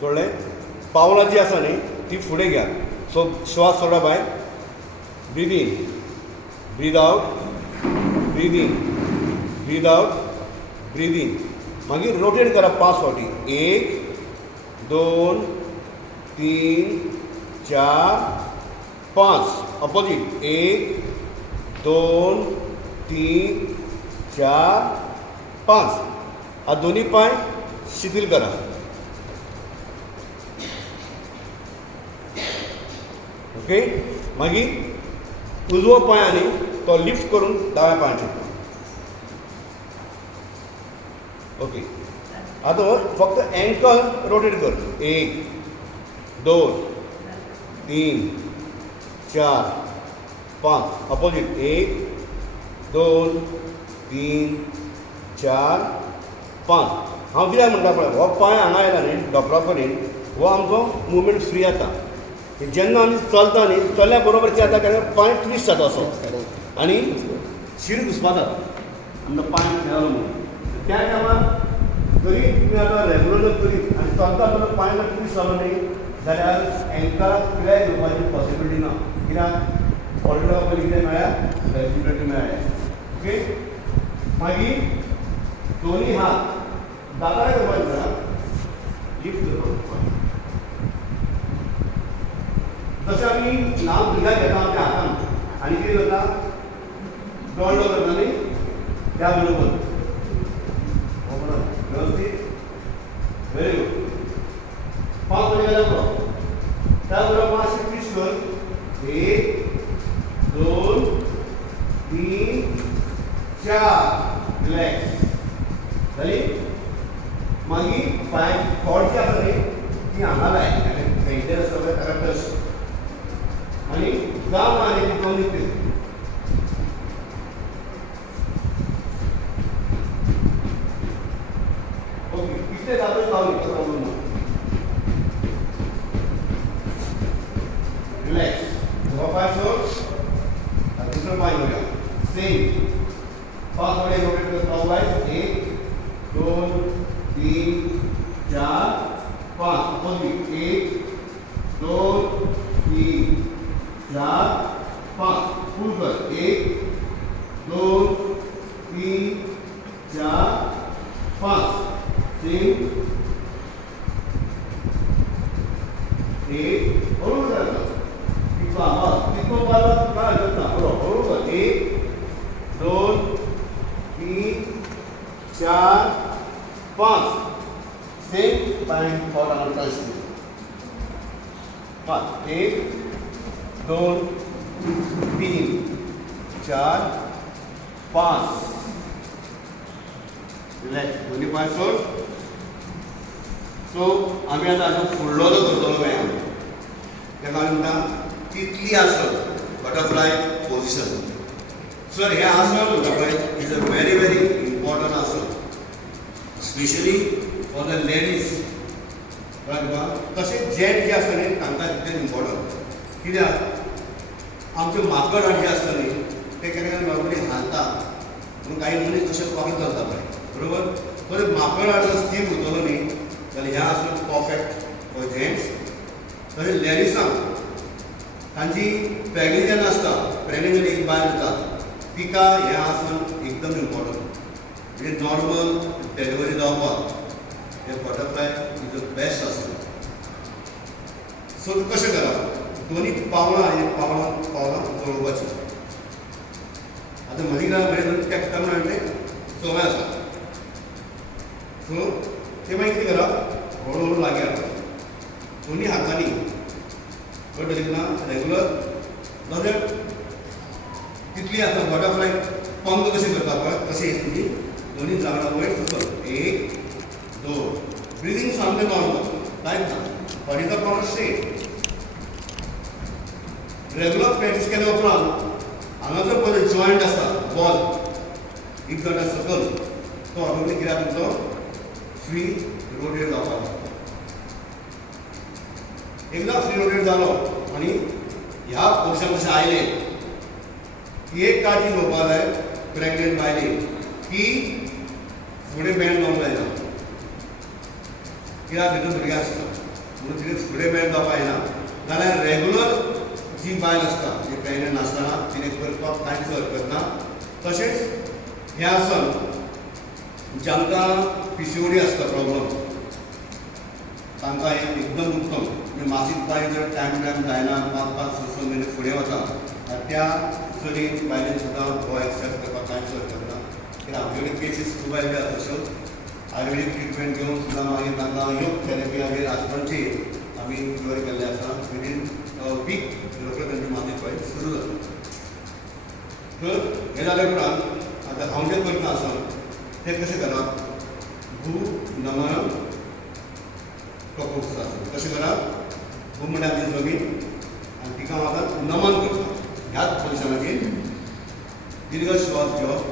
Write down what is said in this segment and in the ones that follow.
कळ्ळें? पावलां जी आसा न्ही ती फुडें घ्या. सो श्वास सोडा भायर. Breathe in, breathe out, breathe in, breathe out, breathe in. मागीर रोटेट करा 5 फावटी. 1 2 3 4 5. ऑपोजीट. 1 2 3 4 5. हा दोन्ही पाय शिथील करा. ओके. मागीर उजवो पांय आनी तो लिफ्ट करून दाव्या पांयान ठेवता. ओके. आतां फक्त एंकल रोटेट कर. 1 2 3 4 5. ऑपोजीट. 1 2 3 4 5. हांव कित्याक म्हणटा पळय, हो पांय हांगा आयला न्ही डॉक्टरा कडेन, हो आमचो मुवमेंट फ्री जाता. जेन्ना आमी चलता न्ही चल्ल्या बरोबर कितें जाता केन्ना पांय ट्विस्ट जाता असो आनी शीर घुस्पाता आमचो पांय मेळलो म्हणून. त्या टायमार जरी तुमी आतां रेगुलर करीत आनी चलता आसतना पांय जर ट्विस्ट जालो न्ही जाल्यार एंकलाक पिराय घेवपाची पॉसिबिलिटी ना. कित्याक ऑलरेडी पयलीं कितें मेळ्ळ्या, फ्लेक्सिबिलिटी मेळ्ळ्या. ओके. मागीर दोन्ही हात दातार करपाचे, लिफ्ट करपाचे. जशें आमी ल्हान भुरग्याक घेता आमच्या हातान आनी कितें करता, दोळो करता न्ही त्या बरोबर व्यवस्थीत. Very good. 5 फावटी केल्यार पुरो. त्या बरोबर मातशें ट्विस्ट कर. 1 2 3 4. रिलॅक्स जाली. मागीर पांयाची खोड जी आसा न्ही ती हांगा लाय, पेंटर सगळें ताका टच आनी जाम आनी ती कमी कर. ओके. इतले जाता लावली प्रॉब्लेम ना. रिलॅक्स. हो पांय सोड. दुसरो पांय घेवया. सेम 5 फावटी रोटेट कर. क्लॉकवायज. 1 2 3 4 5. ऑपोजीट. 1 2 3 4 5. फुल कर. 1 2 3 4 5. सेम. 1 हळू करता. तितलो आवाज तितलो पावला काय करता बरो हळू कर. 1 2 3 4 5. सेम पांय पावलांना टच कर. 5 1 2 3 4 5. रिलॅक्स. दोन्ही पांय सोड. सो आमी आतां हाजो फुडलो जो करतलो व्यायाम ताका आमी म्हणटा तितली आसन, बटरफ्लाय पोजिशन. सर हे आसन म्हणटा पळय is a very very important आसन, स्पेशली फॉर द लेडीज. कळ्ळें तुका? तशेंच जेंट जे आसता न्ही तांकां तितलें इम्पॉर्टंट. कित्याक आमचे माकड जे आसता न्ही ते केन्ना केन्ना नॉर्मली हालता पूण काही मनीस तशें पागल चलता पळय, बरोबर? तर माकड जर स्थिर उरतलो न्ही जाल्यार हें आसन परफेक्ट फॉर जेंट्स. तशें लेडीजांक तांची प्रेग्नंट जेन्ना आसता, प्रेग्नंट जेन्ना एक बायल जाता तिका हें आसन एकदम इम्पॉर्टंट. म्हणजे नॉर्मल डिलिव्हरी जावपाक हे बटरफ्लाय इज द बेस्ट आसन. सो कशें करप? दोन्ही पावलां आनी पावलां जोडोवपाची. आतां मदीं टॅक्ट करना म्हणजे सवय आसा. सो ते मागीर कितें करप, हळू हळू लागीं हाडप. दोन्ही हातांनी बट ना रेगुलर जशें तितली आतां बटरफ्लाय पंख कशें करता पळय तशें तुमी दोन्ही जांगळां वयर सकयल. 1 2. ब्रिदींग सामकें नॉर्मल कांयच ना. बॉडीचो प्रॉपर स्ट्रेट. रेगुलर प्रॅक्टीस केल्या उपरांत हांगा जो पळय जॉयंट आसा बॉल एक जॉयंट सकयल तो ऑटोमॅटीक कित्याक तुमचो फ्री रोटेट जावपाक लागता. एकदा फ्री रोटेट जालो आनी ह्या पोर्शन कशें आयले की एक काळजी घेवपाक जाय प्रेग्नंट बायलेक की फुडें बँड जावंक जायना. कित्याक भितर भुरगें आसता म्हणून तिने फुडें बँड जावपाक जायना. नाल्यार रेगुलर जी बायल आसता जी प्रेग्नंट आसतना तिने करपाक कांयच हरकत ना. तशेंच हें आसन जांकां PCOD आसता प्रॉब्लम तांकां हें एकदम उत्तम. म्हणजे मासीक पाळी जर टायम जायना 5-6 म्हयने फुडें वता त्या चलयेक बायलेन सुद्दां हो एक्सरसायज करपाक कांयच हरकत ना. कित्याक आमचे कडेन केसीस खूब आयल्ले आसा तश्यो आयुर्वेदीक ट्रिटमेंट घेवन सुद्दां मागीर तांकां योग थेरपी हाजेर आसपाची आमी क्युअर केल्ले आसा. विदीन वीक रोखडें तांची मासीक पाळी सुरू जाता. तर हें जाले उपरांत आतां हांव जें करता आसन तें कशें करप. भूनमन कपोत्स आसन कशें करप. भू म्हणल्यार आमची जमीन आनी तिका हांव आतां नमन करता. ह्याच पोजिशनाचेर दीर्घ श्वास घेवप.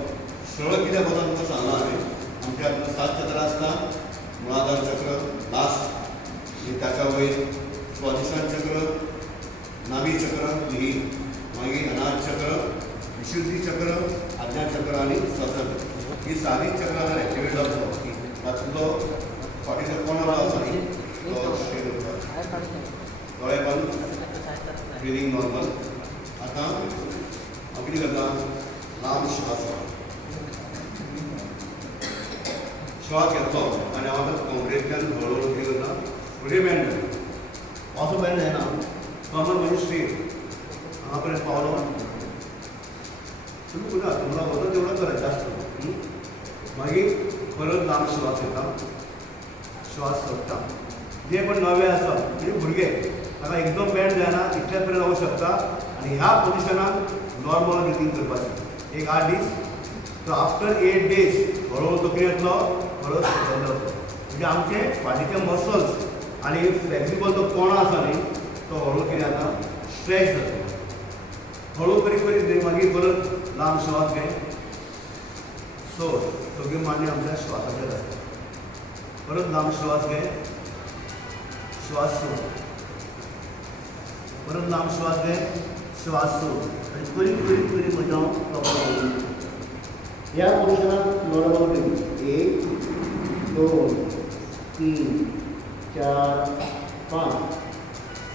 सरळ कितें बसता तुमकां सांगला हांवें. आमच्या हातूंत 7 चक्र आसता. मुळाधार चक्र लास्ट आनी ताच्या वयर स्वादिष्टान चक्र, नाभी चक्र ही, मागीर अनाहत चक्र, विशुद्धी चक्र, आज्ञा चक्र आनी श्वसन ही 7 चक्रां जर एक्टिवेट जावप तातूंतलो फाटीचो कोणालो आसा न्ही तो स्ट्रेट उरता. दोळे बंद, ब्रिदींग नॉर्मल. आतां हांव कितें करता लांब श्वास श्वास घेतलो आनी हांव आतां कमरेंतल्यान हळू कितें करता फुडें बँड जाता. असो बँड जायना. कमर म्हणजे स्ट्रेट हांगा पर्यंत पावलो. तुमी कुठं तुम्हाला होतं तेवढं करा जास्त. मागीर परत लांब श्वास घेता. श्वास सोडटा. जे पण नवे आसा म्हणजे भुरगे ताका एकदम बँड जायना इतल्याच पर्यंत रावूं शकता. आनी ह्या पोजिशनाक नॉर्मल ब्रिथींग करपाचें एक 8 दीस. सो आफ्टर 8 days हळू तकली येतलो हळू सकयल जातलो. म्हणजे आमचे फाटीचे मसल्स आनी फ्लेक्सिबल जो कोणो आसा न्ही तो हळू कितें जाता स्ट्रेच जाता. हळू करीत करीत मागीर परत लांब श्वास घे. सोड. सगळी मांडी आमच्या श्वासाचेर आसता. परत लांब श्वास घे. श्वास सोड. परत लांब श्वास घे. श्वास सोड. आनी करीत करीत करीत म्हज्या कपाळ ह्या पोजिशनाक नॉर्मल ब्रिथींग 1 2 3 4 5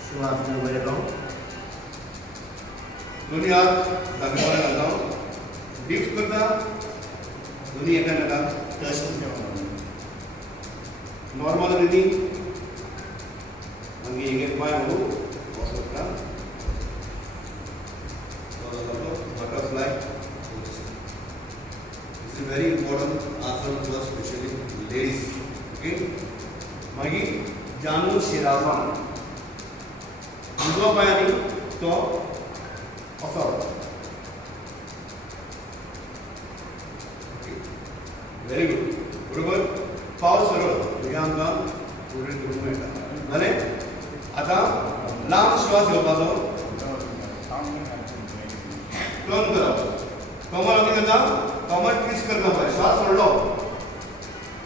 श्वास घेवन वयर राव. दोन्ही हात जागेवर घालता. डिप्स करता. दोन्ही एकामेका टच नॉर्मल ब्रिथींग. मागीर एक पांय हळू वसता. Butterfly. It's a very important asana for specially ladies. Okay. मागीर जानू शिरासन. उजवा पांय आनी तो असो. Very good. बरोबर. पावल सरळ म्हणजे आमकां फुडें करूंक मेळटा. जालें. आतां लांब श्वास घेवपाचो. टर्न करप. कमर आमी करता कमर ट्विस्ट करता पळय. श्वास सोडलो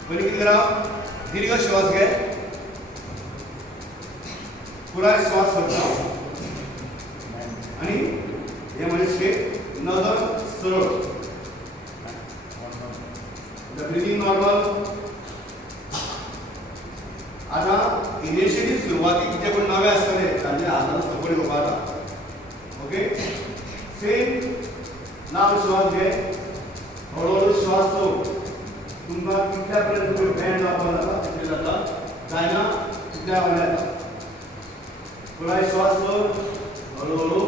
पयलीं कितें करप दीर्घ श्वास घे. पुराय श्वास सोडटा आनी हे म्हणजे स्ट्रेट नजर सरळ. Breathing normal. आतां इनिशियली सुरवातीक जे कोण नवे आसतले तांचे हातान सकयल घेवपाक. ओके. सेम लांब श्वास घे. हळूहळू श्वास सोड. तुमकां कितल्या पर्यंत तुम्ही बँड जावपाक जाता तितले जाता. जायना तितल्या वांगडा येता. पुराय श्वास सोड हळूहळू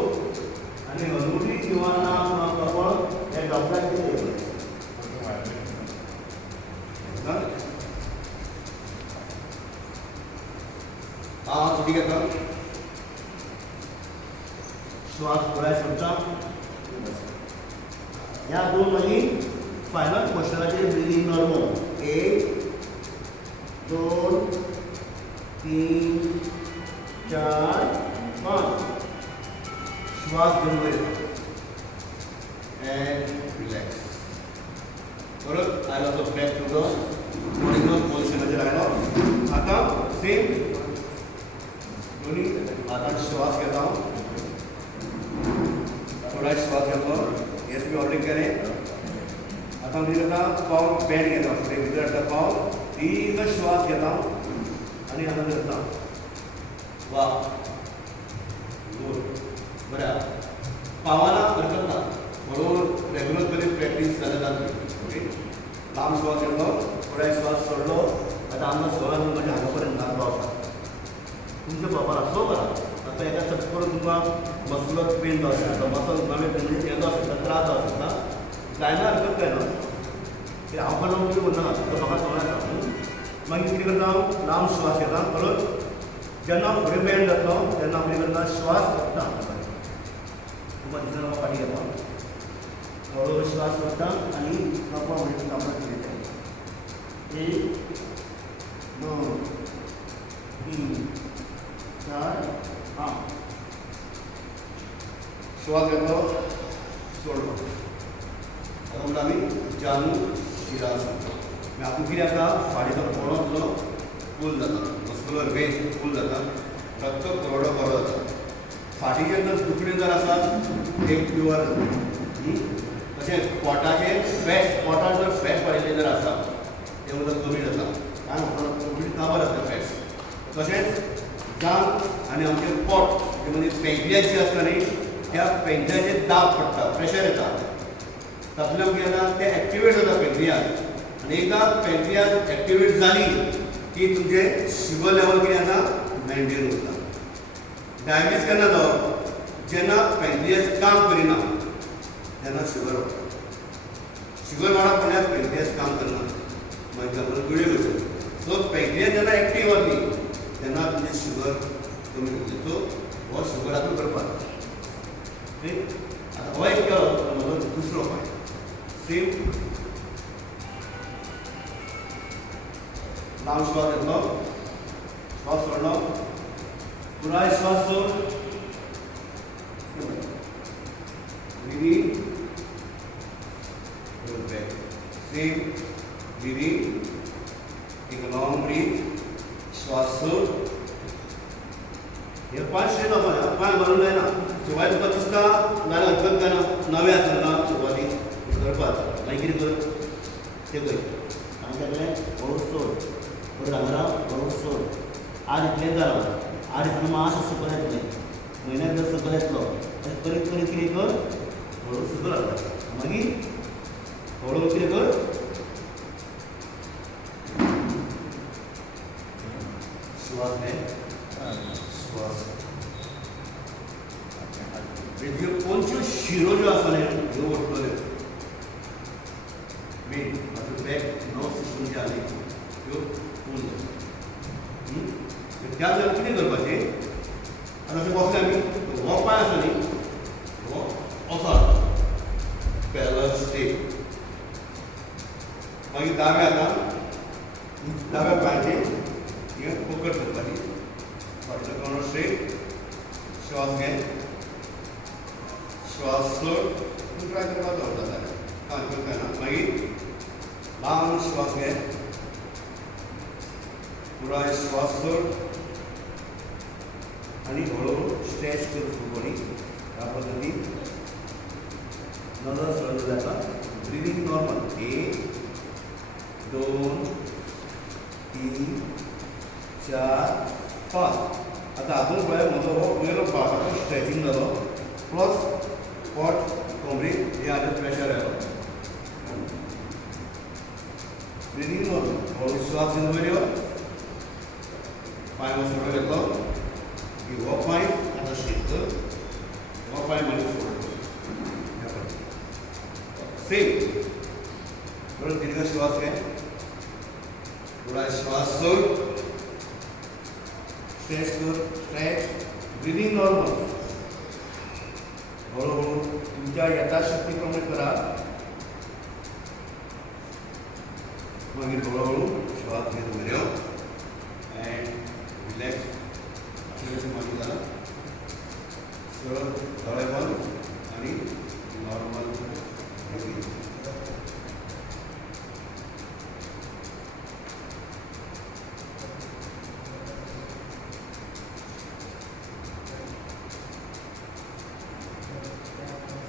आनी हनुवटी किंवा नाक कपाळ हे डॉक्टराक कितें हांव सुटी घेता. श्वास पुराय सोडटा. ह्या दोन मागीर फायनल पोस्चराचेर ब्रिथींग नॉर्मल 1 2 3 4 5 श्वास घेवन वयर एंड रिलॅक्स. परत आयलो तो बॅक टू द ओरिजिनल पोजिशनाचेर आयलो. आतां सेम दोन्ही हातान श्वास घेता. थोडा श्वास घेतलो. हे तुमी ऑलरेडी केलें. आतां कितें करता पावल बँड घेता. फुडें भितर हाडटा पावल. दीर्घ श्वास घेता आनी हांगा धरता. वा गुड बऱ्या पावाला हरकत ना हळूहळू रेग्युलरपणे प्रॅक्टिस जाल्या जातली ओके लांब श्वास घेतलो थोडा श्वास सोडलो आता आमचा श्वास म्हणजे हातापर्यंत घाललो आसा तुमच्या बाबाला सो करा आता एका चक्कर तुमकां मसलो पेन जावं शकता मसल नवे पेन यें जावं शकता त्रास जावं शकता काय ना हरकत काय ना ते हांव पण कितें म्हणना तो म्हाका सवय आसा मागीर कितें करता लांब श्वास घेता परत जेन्ना फुडें बँड जातलो तेन्ना हांव कितें करता श्वास सोडटा तुमकां दिसना म्हाका फाटी घेता हळू श्वास सोडटा आनी बापा म्हणटा कामाक कितें 1 2 3 4 5 श्वास घेतलो सोडलो आता म्हणटा आमी जानु शिरासन हातूंत कितें जाता फाडीचो पोळो जो फूल जाता मस्कुलर वेज फूल जाता रक्त पुरवठो बरो जाता फाटीचे जर दुखणे जर आसा एक प्युअर तशें पोटाचे फॅट पोटार जर फॅट वाडिल्लें जर आसा तें उदक कमी जाता कारण कमी काबार जाता फॅट्स तशेंच जांग आनी आमचें पोट जें म्हणजे पेंक्रियास जी आसता न्ही त्या पेंक्रियाचेर दाब पडटा प्रेशर येता तातूंतल्यान कितें जाता तें एक्टिवेट जाता पेंक्रियास आनी एकदां पेंक्रियास एक्टिवेट जाली की तुमचें शुगर लेवल कितें जाता मेंटेन उरता डायबिटीज केन्ना जावप जेन्ना पेंक्रियास काम करिना तेन्ना शुगर वाडटा शुगर वाडप म्हळ्यार पेंक्रियास काम करना मागीर ताका गुळयो घेवच्यो सो पेंक्रियास जेन्ना एक्टीव जातली तेन्ना तुमचें शुगर कमी जातलें सो हो शुगराचो करपाक आतां हो एक केलो म्हजो दुसरो पांय सेम लांब श्वास घेतलो श्वास सोडलो पुराय श्वास सोड breathing back same breathing take a long breath श्वास सोड हे पांच स्टेप आपण पांय भरून जायना सुरवात तुका दिसता जाल्यार हरकत काय ना नवे आसतना सुरवातीक करपाक मागीर कितें कर तें कर आनी तेगलें हळू सोड परत हांगा हळू सोड आज इतलें जालां आज दिसतना मातशें सकयल येतलें म्हयन्याक जर सकयल येतलो करीत करीत कितें कर हळू सकयल हाडटा मागीर हळू कितें कर श्वास घे श्वास ज्यो पंच्यो शिरो ज्यो आसा न्ही ह्यो ओडटल्यो मेन म्हाजो बॅक नर्व सिस्टम जे आसा न्ही त्यो फूल त्या जाल्यार कितें करपाचें आतां अशें बसले आमी हो पांय आसा न्ही हो असो आसा पॅरलल स्टेप मागीर दाव्या हातान दाव्या पांयाचेर हे पकड करपाची फाटलो कमर स्ट्रेट श्वास घे श्वास सोड तूं ट्राय करपाक दवरता जाल्यार कांय करता ना मागीर लांब श्वास घे पुराय श्वास सोड आनी हळूहळू स्ट्रेच कर फुलबडी ह्या पद्दतीन नजर सरळ जाता ब्रिदींग नॉर्मल 1 2 3 4 5 आता हातूंत पळय म्हजो हो पयलो पार्टाचो स्ट्रेचिंग जालो प्लस पोट कमरेक हे हाजेर प्रेशर येलो ब्रिदींग नॉर्मल हळू श्वास घेवन वयर यो पांय सकयल घेतलो की हो पांय आतां स्ट्रेट कर हो पांय मागीर फोल्ड कर सेम परत दीर्घ श्वास घे थोडा श्वास सोड स्ट्रेच कर स्ट्रेच ब्रिदींग नॉर्मल हळूहळू तुमच्या यथाशक्ती प्रमाणे करा मागीर हळूहळू श्वास घेवन वयर यो एंड रिलॅक्स मागीर जालां सरळ दोळे बंद आनी नॉर्मल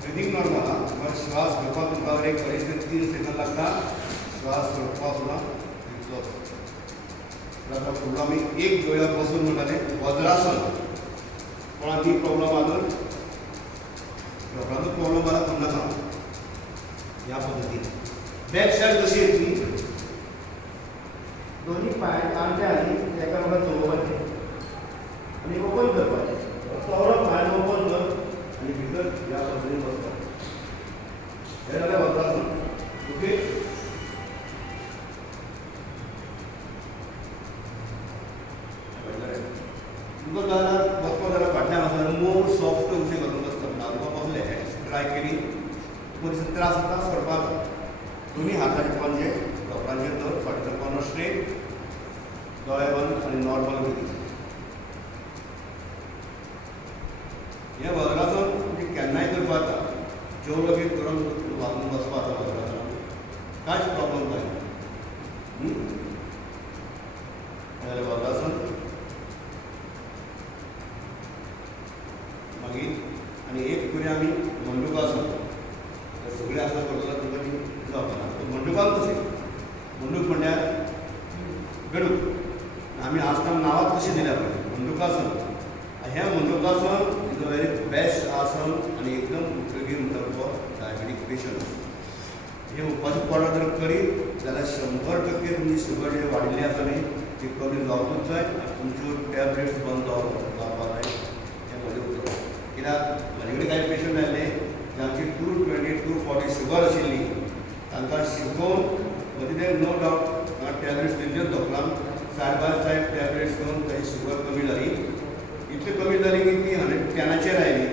ब्रिदींग नॉर्मल मग श्वास घेवपाक तुमकां एक 3 सेकंद लागता श्वास सोडपाक सुद्दां आता फुडलो आमी एक दोळ्यार बसून म्हणटाले वज्रासन. कोणाक नी प्रॉब्लम आहा तर डॉक्टरांचो प्रॉब्लम आहा कोणाका ह्या पद्दतीन. बॅक सायड कशी येतली दोन्ही पाय आमच्या आधी एका वांगडा चोवपाचे आनी ओपन करपाचे. सगळो पाय ओपन कर आनी भितर ह्या पद्दतीन बसपाचें. हे जालें वज्रासन. ओके. तुका जाल्यार बसपा जाल्यार फाटल्यान आसा मोव सॉफ्ट अशें घालून बसता. तुका बसले ट्राय केली तुका त्रास जाता सोडपाक. दोन्ही हाताचे पंजे डॉक्टरांचेर दवर. फाटल्याचो कॉर्नर स्ट्रेट, दोळे बंद आनी नॉर्मल ब्रिथींग. हें वज्रासन तुमी केन्नाय करपा जाता. जेवलो की करून वागून बसपा जाता वज्रासनान. कांयच प्रॉब्लम जायना. जाल्यार वज्रासन मागीर आनी एक करूया आमी मंडुकासन. सगळे आसना करतलो तुमकां ती जावपाना. मंडुकान कशें मंडूक म्हणल्यार गडूक. आमी आसना नांवांच तशें दिल्या पळय मंडुकासन. हें मंडुकासन इज अ वेरी बेस्ट आसन आनी एकदम उपयोगी म्हणटा फॉर डायबेटीक पेशंट. हें उपाशी पोटार जर करीत जाल्यार 100% तुमची शुगर जी वाडिल्ली आसा न्ही ती कमी जावपूच जाय आनी तुमच्यो टॅबलेट्स बंद जावपाक जाय. हें म्हजें उतर. कित्याक म्हाजे कडेन कांय पेशंट आयिल्ले जांची 220 240 शुगर आशिल्ली. तांकां शिकोवन मदीं ते नो डावट टॅबलेट्स दिल्ल्यो डॉक्टरान. सायड बाय सायड टॅबलेट्स घेवन ताची शुगर कमी जाली. इतली कमी जाली की ती 110चेर आयली.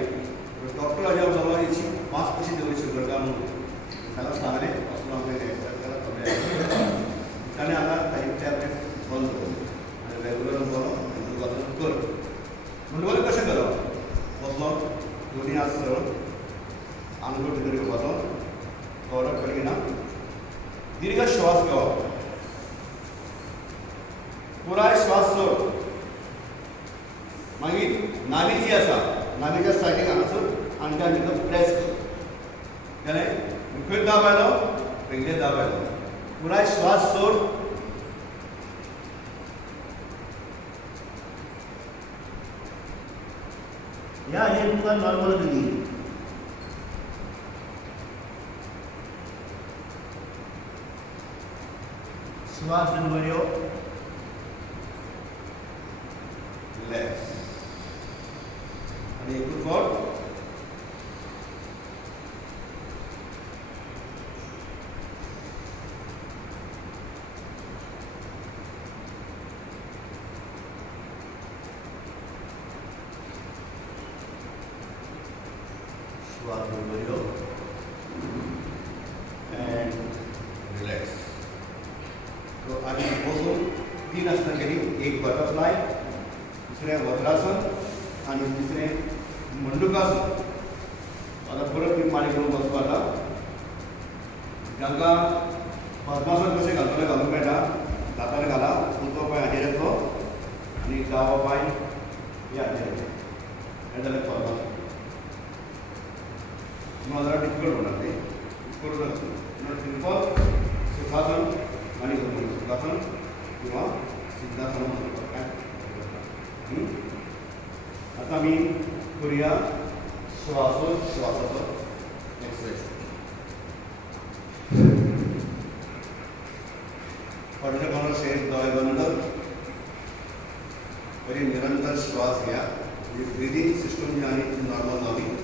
डॉक्टर अजाप जालो हेची मास कशी देवली शुगर काय म्हणून. ताका सांगलें असलो आमकां एक्सरसायज कमी आयली. ताणें आतां ताची टॅबलेट्स बंद करून आनी रेगुलर बरो मंडुकासन कर. मंडुकासन कशें करप. बसलो दोनी हात सरळ आंगूठ भितर घेवपाचो. गौरव कडेन दीर्घ श्वास घेवप. पुराय श्वास सोड. मागीर नाली जी आसा नालीच्या सायडीक हांगासर आंगठ्या भितर प्रेस कर. जालें. खंय दाब आयलो वेगळे दाब आयलो. पुराय श्वास सोड. ह्या हे तुमकां नॉर्मल ब्रिथींग. श्वास घेवन बऱ्यो रिलॅक्स आनी एकूच फावट श्वास घेवन बऱ्यो एंड रिलॅक्स. सो आमी बसून 3 आसना केली. एक बटरफ्लाय, दुसरें वज्रासन आनी तिसरें मंडुकासन. आतां परत ती पाणी करून बसपा जाता. जांकां पद्मासन कशें घालतले घालूंक मेळटा. दातार घाला. उजवो पांय हाजेर येतलो आनी दावो पांय ह्या हाजेर येतलो. हें जालें पद्मासन. नाजाल्यार डिफिकल्ट म्हणटा तें करूं नाका. सिंपल सुखासन आनी सुखासन किंवा सिद्धासन म्हणटा काय. आतां आमी करुया श्वासाचो एक्सरसाइज. फाटल्या कोणाक शेप दोळे बंद. बरी निरंतर श्वास घ्या. म्हणजे ब्रिथींग सिस्टम जी आनी ती नॉर्मल जावली.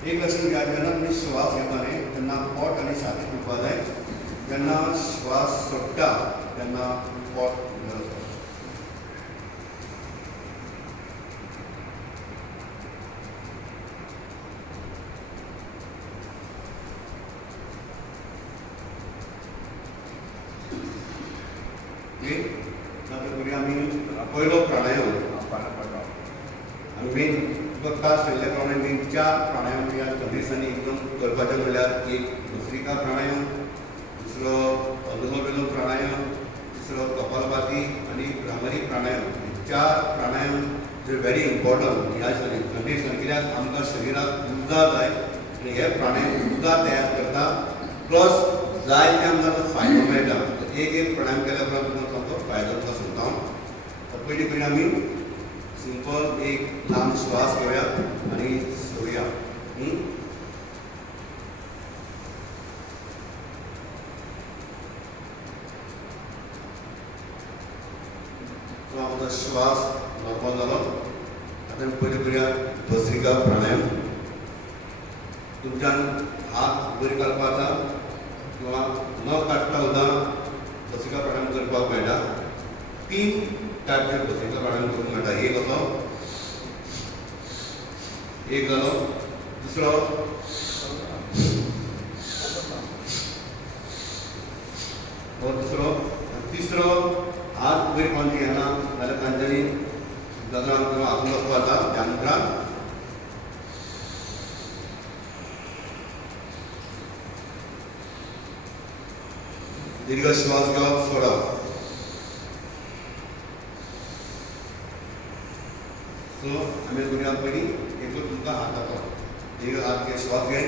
एक लक्षात घ्या जेन्ना तुम्ही श्वास घेता न्ही तेन्ना पोट आनी छाती फुटपा जाय. जेन्ना श्वास सोडटा तेन्ना पोट भितर वचप. आता करूया आमी पयलो प्राणायाम. आमी मेन खास केल्ले प्राणायाम मेन 4 प्राणायाम या 2 दिसांनी एकदम करपाचे म्हणल्यार एक भस्त्रिका प्राणायाम, दुसरो अनुलोम विलोम प्राणायाम, तिसरो कपालभाती आनी भ्रामरी प्राणायाम. 4 प्राणायाम जे व्हेरी इम्पॉर्टंट ह्या 2 दिसांनी. कित्याक आमकां शरिराक उर्जा जाय आनी हे प्राणायाम उदक तयार करता प्लस जायते आमकां तो फायदो मेळटा. एक प्राणायाम केल्या उपरांत तुमकां सामको फायदो तुका सांगता हांव. पयलीं आमी सिंपल एक ल्हान श्वास घेवया आनी सोडया. सो आमचो श्वास नॉर्मल जालो. आतां पयलीं करुया भस्त्रिका प्राणायाम. तुमच्यान हात वयर घालपाक जाता किंवा न काडटा सुद्दां भस्त्रिका प्राणायाम करपाक मेळटा. 3 टायपचे भस्त्रिका प्राणायाम करूंक मेळटा. एक असो, एक जालो, दुसरो दुसरो, तिसरो हात वयर कोण घेना जाल्यार तांच्यांनी नदरान किंवा हातून वचपाक जाता. त्या नंतर दीर्घ श्वास घेवप, सोडप. सो आमी करुया पयलीं एकूच तुमकां हात दाखोव. दीर्घ हात घे, श्वास घे,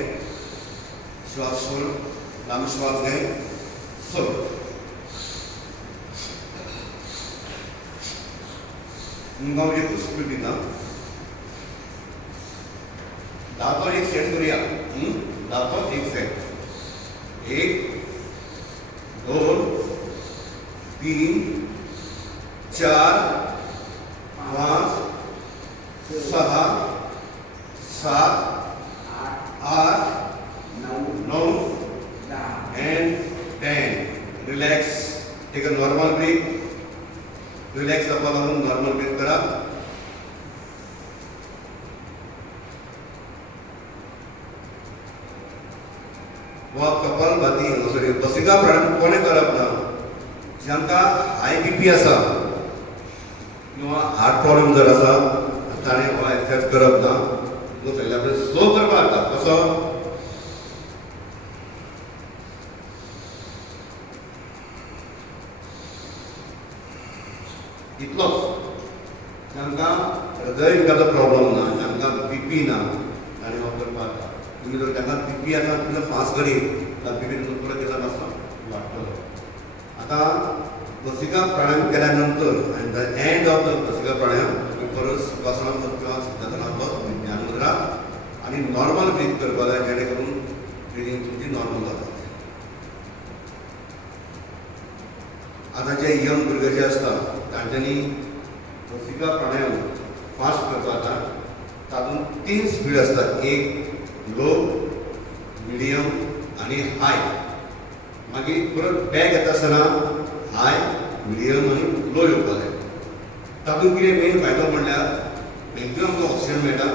श्वास सोड, लांब श्वास घे, सोड. तुमकां हांव एकूच स्पीड दिता. 10 तो 1 सेट करुया. 10 तो 1 set. 1 2 3 4 5 6 7 8 9 and 10. Relax. Take a normal breath. Relax जावपाक लागून नॉर्मल ब्रीथ करा. वा कपालभाती सॉरी भस्त्रिका प्राणायाम कोणें करप ना. जांकां हाय बीपी आसा किंवा हार्ट प्रॉब्लेम जर आसा ताणें हो एक्सरसाइज करप ना. तो सगळ्या स्लो करपाक जाता. कसो इतलोच. जांकां हृदय विकाराचो प्रॉब्लेम ना, जांकां बीपी ना ताणें हो करपाक जाता. तुमी जर तांकां बीपी आसा तुमकां फास्ट करी जाल्यार बीपी तुमचो परत कितें मातसो वाडटलो. आतां भस्त्रिका प्राणायाम केल्या नंतर at the end of the bhastrika pranayama परत सुखासनांत किंवा सिद्धासनांत विज्ञान मुद्रा आनी नॉर्मल ब्रीथ करपाक जाय जेणे करून ब्रिथींग तुमची नॉर्मल जाता. आतां जे यंग भुरगे जे आसता तांच्यांनी भस्त्रिका प्राणायाम फास्ट करपाक जाता. तातूंत 3 स्पीड आसता. एक लो, मिडियम आनी हाय. मागीर परत बॅक येता आसतना हाय, मिडियम आनी लो येवपाक जाय. तातूंत कितें मेन फायदो म्हणल्यार एकदम आमकां ऑक्सिजन मेळटा,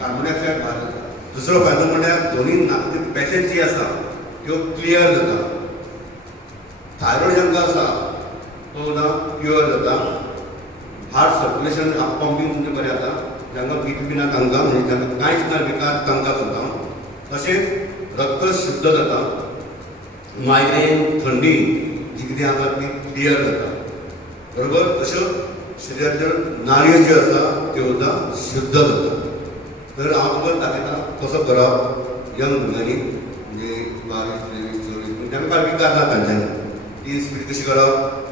कार्बन डायऑक्सायड भायर जाता. दुसरो फायदो म्हणल्यार दोनी नाकाची पॅसेज जी आसा त्यो क्लियर जाता. थायरॉयड जांकां आसा तो सुद्दां प्युअर जाता. हार्ट सर्क्युलेशन पंपींग तुमचें बरें जाता. जांकां बीपी ना तांकां म्हणजे जांकां कांयच ना विकार तांकां सुद्दां. तशेंच रक्त शुद्ध जाता. मायग्रेन, थंडी जी कितें आसा ती क्लियर जाता. बरोबर तश्यो शरिराच्यो नाळयो ज्यो आसा त्यो सुद्दां शुद्ध जाता. तर हांव तुमकां दाखयता कसो करप यंग भुरग्यांनी म्हणजे 22, 23, 24 तांकां विकार ना तांच्यांनी. ती स्पीड कशी करप.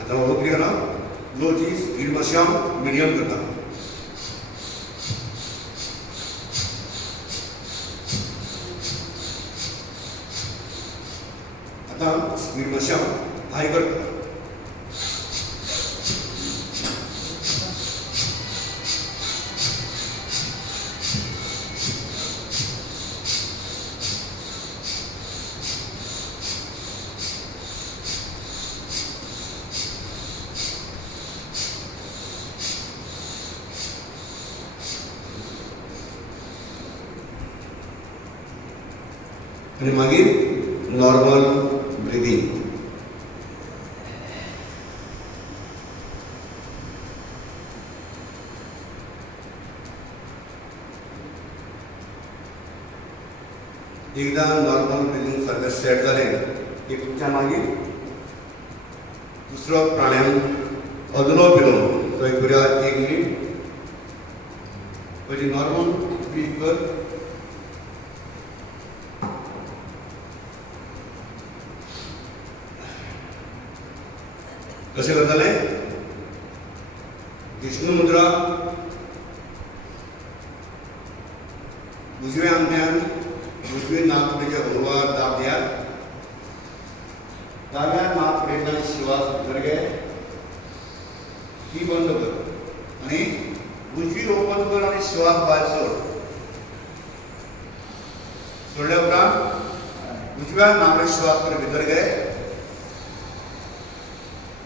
आतां हो कितें करता लोची स्पीड मातशी हांव मिडियम करता. आतां स्पीड मातशी हांव हाय करता. आणि मागीर नॉर्मल ब्रिदींग. एकदा नॉर्मल ब्रिदींग सारकें सेट जालें की तुमच्या मागीर दुसरो प्राणायाम अदलो बिलोम तो एक करूया 1 मिनिट. पयलीं नॉर्मल ब्रीथ कर. कशें करतले? विष्णू मुद्रा. उजव्या अंगठ्यान उजवी नाकपुडीच्या उरवार दाब दियात. दाव्या नाकपुडींतल्यान श्वास भितर घे. ती बंद कर आनी उजवी ओपन कर आनी श्वास भायर सोड. सोडल्या उपरांत उजव्या नाकपुडीन श्वास कर भितर घे.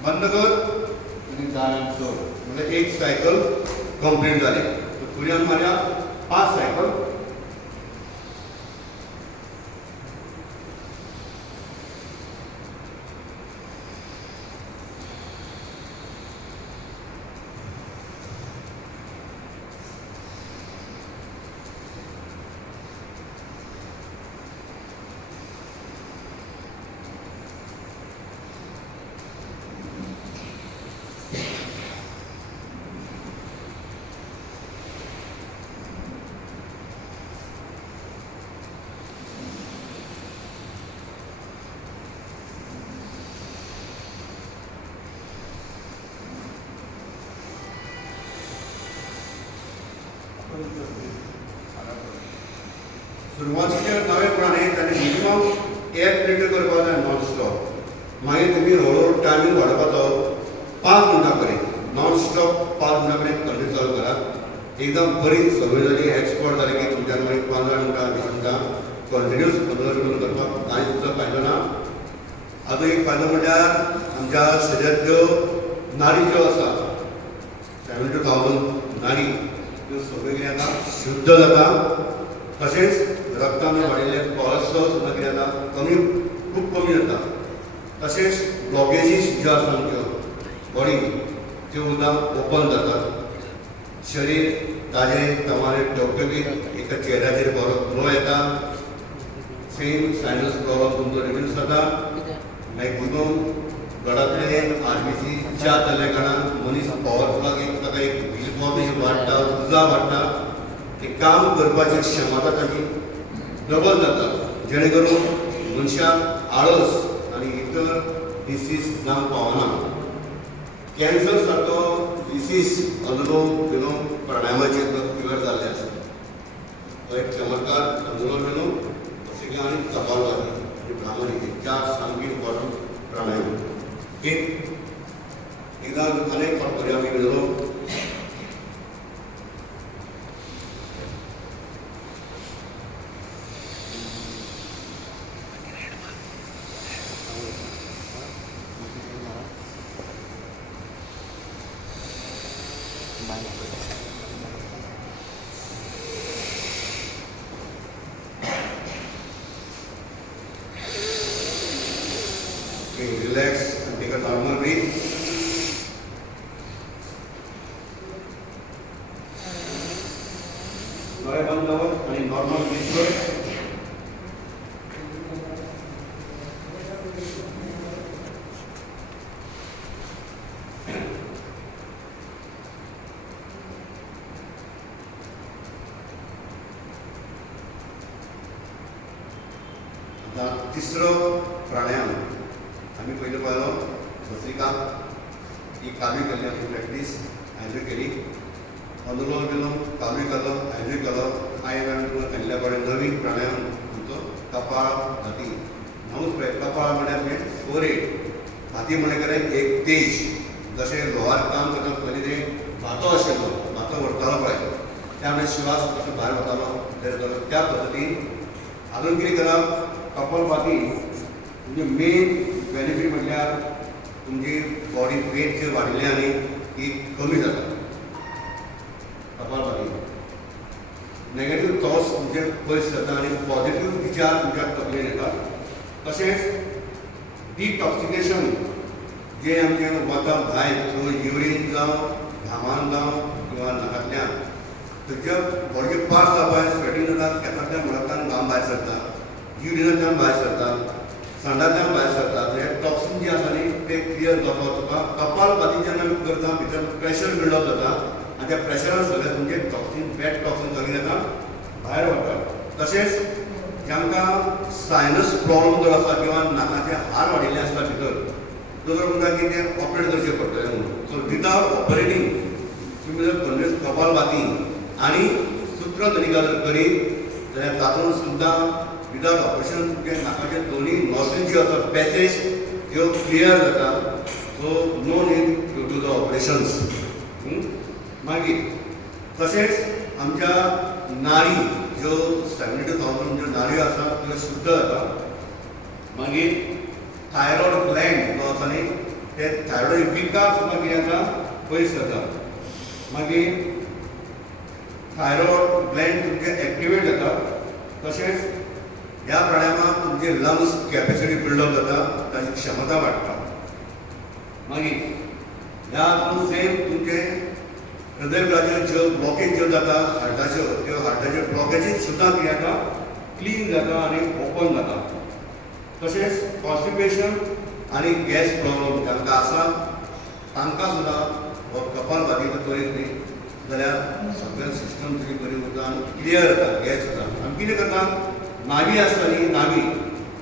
बंद कर आणि दाव्यान सोड. म्हणजे एक सायकल कंप्लीट जाली. फुड्यान मारया 5 सायकल. सुरवातीच्या नवेपणाने ताणें मिनिमम 1 मिनिट करपाक जाय नॉन स्टॉप. मागीर तुमी हळूहळू टायमींग वाडोवपाचो 5 मिनटां पर्यंत नॉन स्टॉप 5 मिनटां पर्यंत कंटिन्यू चालू करात. एकदम बरी संवय जाली, एक्सपर्ट जाली की तुमच्यान मागीर 15 मिनटां 20 मिनटां कंटिन्यूस 15 मिनट करपाक कांयच सुद्दां फायदो ना. आजून एक फायदो म्हणल्यार आमच्या शरिरांतल्यो नाडी ज्यो आसा 70,000 नाडी त्यो सगळ्यो कितें जाता शुद्ध जाता. तशेंच रक्तान वाडिल्ले कोलेस्ट्रॉल सुद्दां कितें जाता खूब कमी जाता. तशेंच ब्लॉकेजीस ज्यो आसा आमच्यो बॉडीन त्यो सुद्दां ओपन जातात. शरीर ताजें तमारें टवटवीत एका चेहऱ्याचेर बरो ग्लो येता. सेम सायनस प्रॉब्लम तुमचो रिड्यूस जाता. मॅक्झिमम गडांतले RBC च्या जाल्ल्या कारणान मनीस पॉवरफुलाक ताका एक विलपॉवर वाडटा, उर्जा वाडटा. एक काम करपाची क्षमता ताची डबल जाता. जेणे करून मनशाक आळस आनी इतर डिसीज जावंक पावना. कॅन्सर सारको डिसीज अनुलोम विलोम प्राणायामाचे क्युअर जाल्ले आसा. हो एक चमत्कार अनुलोम विलोम भस्त्रिका आनी कपालभाती आनी भ्रामरी 4 सामकी इम्पॉर्टंट प्राणायाम. एकदां अनेक फावट करुया आमी विलोम. Relax and take a normal breath. डोळे बंद कर आणि नॉर्मल ब्रीथ कर. आता तिसरो प्राणायाम आम्ही पयलो पाहिलो भस्त्रिका. ही कावी केल्ली आमी प्रॅक्टीस आयजूय केली. अनुलोम विलोम कावी केलो, आयजूय केलो. आयज तुमकां सांगल्या प्रमाणे नवीन प्राणायाम आमचो कपाळभाती. हांवूच पळय कपाळ म्हळ्यार म्हणजे फोरहेड. भाती म्हळ्यार कितें एक तेज. जशें लोहार काम करता पयलीं तें भातो आशिल्लो, भातो व्हरतालो पळय त्या म्हणजे श्वास कसो भायर वतालो त्या पद्दतीन आजून कितें करप कपालभाती. म्हणजे मेन बेनिफीट म्हटल्यार तुमची बॉडी वेट जे वाडिल्लें आनी ती कमी जाता. कपालभाती नेगेटीव थॉट्स तुमचे पयस जाता आनी पॉझिटीव विचार तुमच्या तकलेन येतात. तशेंच डिटॉक्सिकेशन जे आमचें वता भायर थ्रू युरीन जावं घामान जावं किंवा नाकांतल्यान तुज्या बॉडीचे पार्ट्स जावं स्वेटींग जाता. केसांतल्यान मुळांतल्यान घाम भायर सरता, युरिनांतल्यान भायर सरता, संडांतल्यान भायर सरता. हे टॉक्सिन जे आसा न्ही ते क्लियर जातो तुका कपालभाती जेन्ना आमी करता भितर प्रेशर बिल्डअप जाता आनी त्या प्रेशरान सगळे तुमचे टॉक्सीन बॅड टॉक्सीन सगळे जाता भायर वता. तशेंच जांकां सायनस प्रॉब्लम जर आसा किंवा नाकाचे हार वाडिल्ले आसता भितर तो जर तुमकां कितें ऑपरेट करचें पडटलें म्हणून सो विदावट ऑपरेटींग तुमी जर खंयच कपालभाती आनी सूत्रधनिका जर करीत जाल्यार तातूंत सुद्दां विदावट ऑपरेशन तुमचे नाकाचे दोनूय नॉस्ट्रील ज्यो आसा पॅसेज त्यो क्लियर जाता. So no need to do the operations. मागीर तशेंच आमच्या नाडी ज्यो 72,000 ज्यो नाडयो आसा त्यो शुद्ध जाता. मागीर थायरॉयड ग्लँड जो आसा न्ही ते थायरॉयड विकार सुद्दां कितें जाता पयस जाता. मागीर थायरॉयड ग्लँड तुमचे एक्टिवेट जाता. तशेंच ह्या प्राणायामाक तुमचे लंग्स कॅपॅसिटी बिल्डअप जाता ताची क्षमता वाडटा. मागीर ह्या हातूंत सेम तुमचे हृदयविकाराच्यो ज्यो ब्लॉकेज ज्यो जाता हार्टाच्यो त्यो हार्टाच्यो ब्लॉकेजीस सुद्दां कितें जाता क्लीन जाता आनी ओपन जाता. तशेंच कॉन्स्टिपेशन आनी गॅस प्रॉब्लम जांकां आसा तांकां सुद्दां हो कपालभाती जर करीत न्ही जाल्यार सगळें सिस्टम तुजी बरी उरता आनी क्लियर जाता गॅस जाता. आमी कितें करता नावी आसता न्ही नावी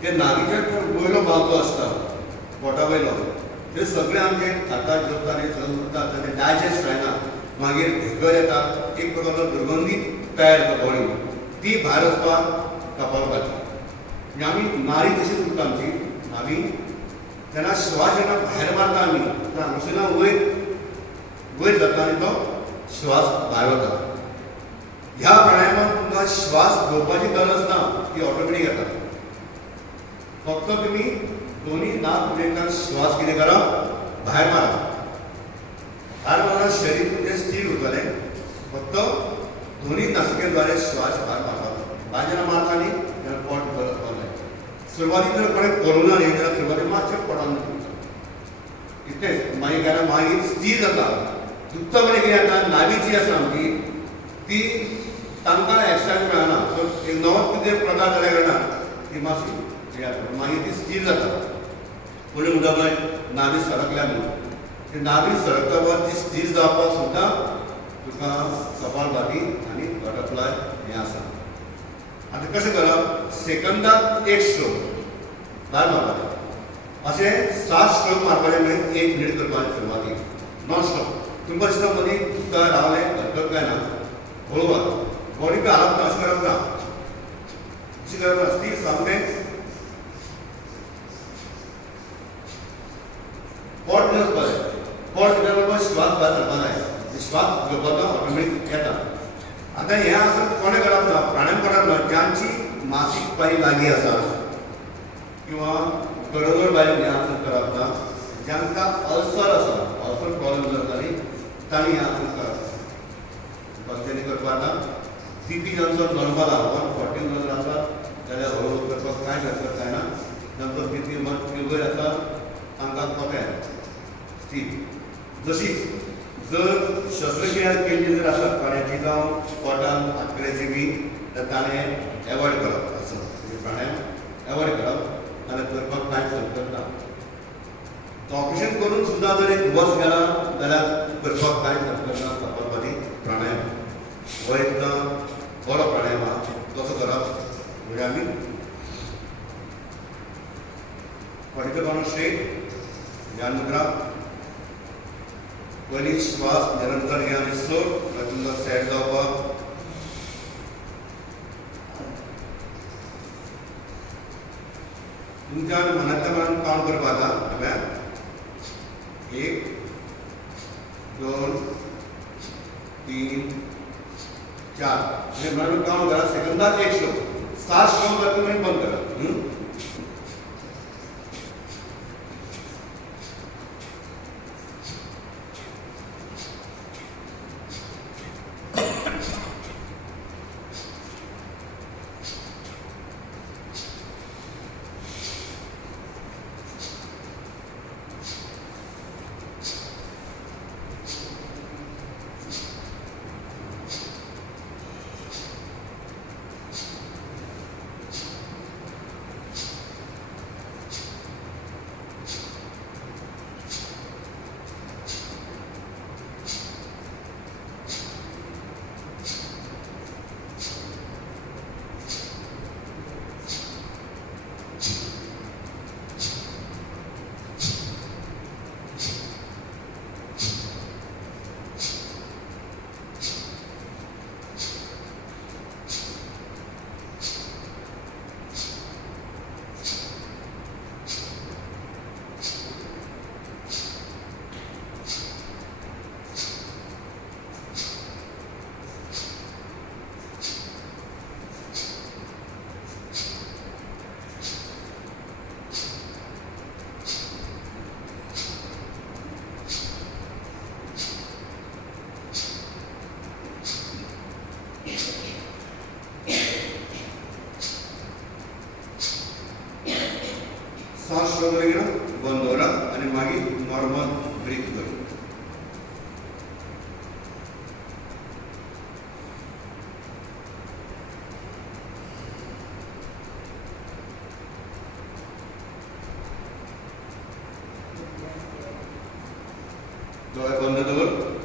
ते नावीचे वयलो भाग जो आसता पोटा वयलो ते सगळे आमचे खाता जेवता आनी सगळें उरता ते डायजेस्ट जायना. मागीर ढेकर येता एक प्रकारचो दुर्गंधी तयार जाता बॉडी ती भायर वचपाक कपालभाती. म्हणजे आमी नारी तशीच उरता आमची नावी तेन्ना श्वास जेन्ना भायर मारता आमी तेन्ना हांगासरल्यान वयर जाता आनी तो श्वास भायर वता. ह्या प्राणायामाक तुमकां श्वास घेवपाची गरज ना ती ऑटोमॅटीक येता. फक्त तुमी दोन्ही नाक उडयतना श्वास कितें करप भायर मारप. भायर मारल्यार शरीर तुमचें स्थिर उरतलें. फक्त दोन्ही नासिकेद्वारे श्वास भायर मारप. भायर जेन्ना मारता न्ही तेन्ना पोट भितर वचपाक जाय. सुरवातीक जर कोणें करूं ना न्ही जाल्यार सुरवातीक मातशें पोटान दुखता इतलेंच. मागीर स्थिर जाता. दुखता म्हणजे कितें जाता नावी जी आसा आमची ती तांकां एक्सरसायज मेळना. सो एक नवो कितें प्रकार जाल्या कारणान ती मातशी मागीर ती स्थिर जाता. कोणी म्हणटा पळय नावी सरकल्या म्हणून ती नावी सरकता वर ती स्थिर जावपाक सुद्दां तुका कपालभाती आनी बटरफ्लाय हें आसा. आतां कशें करप सेकंदाक एक स्ट्रोक भायर मारपाचें. अशें 7 स्ट्रोक मारपाचें म्हणजे 1 मिनीट करपाचें सुरवातीक नॉन स्टॉप. तुमकां दिसता मदीं तुका रावलें हरकत काय ना हळू बॉडी बी हालप ना अशें करप ना. अशें करप ना स्थिर सामकें पोट न्ही वचपाचें. पोट भितर वचपाक श्वास भायर सरपा जाय. श्वास घेवपाचो ऑटोमॅटीक येता. आतां हें आसून कोणें करप ना प्राणायाम करप ना ज्यांची मासीक पाळी लागीं आसा किंवा गरोदर बायल हें आसन करप ना. ज्यांकां अल्सर आसा अल्सर प्रॉब्लेम जाता न्ही तांणी हें आसन करप. कसलें करपाक ना. BP जांचो नॉर्मल आहा 140 जर आसा जाल्यार हळू करपाक कांय हरकत जायना. जांचो BP मात वयर आसा तांकां कोंप्यात स्थिर. जशीच जर शस्त्रक्रिया केल्ली जर आसा कोण्याची जावं पोटान हातकड्याची बी तर ताणें एवॉयड करप. असो प्राणायाम एवॉयड करप नाल्यार करपाक कांयच हरकत ना. ऑपरेशन करून सुद्दां जर एक वर्स गेला जाल्यार करपाक कांयच हरकत ना. कपालभाती प्राणायाम हो एकदम बरो प्राणायाम आहा. कसो करप म्हणजे आमी फाटीचो पानो स्ट्रेट ध्यान मुद्रा. पयलीं श्वास निरंतर घे आनी सोड तुमकां सेट जावपाक. तुमच्यान मनांतल्या मनान कावंट करपाक जाता. 1 2 3 4 म्हणजे मनान कावंट करा. सेकंदाक 1 स्ट्रोक. 7 स्ट्रोक करता मागीर बंद करा. डोळे बंद कर.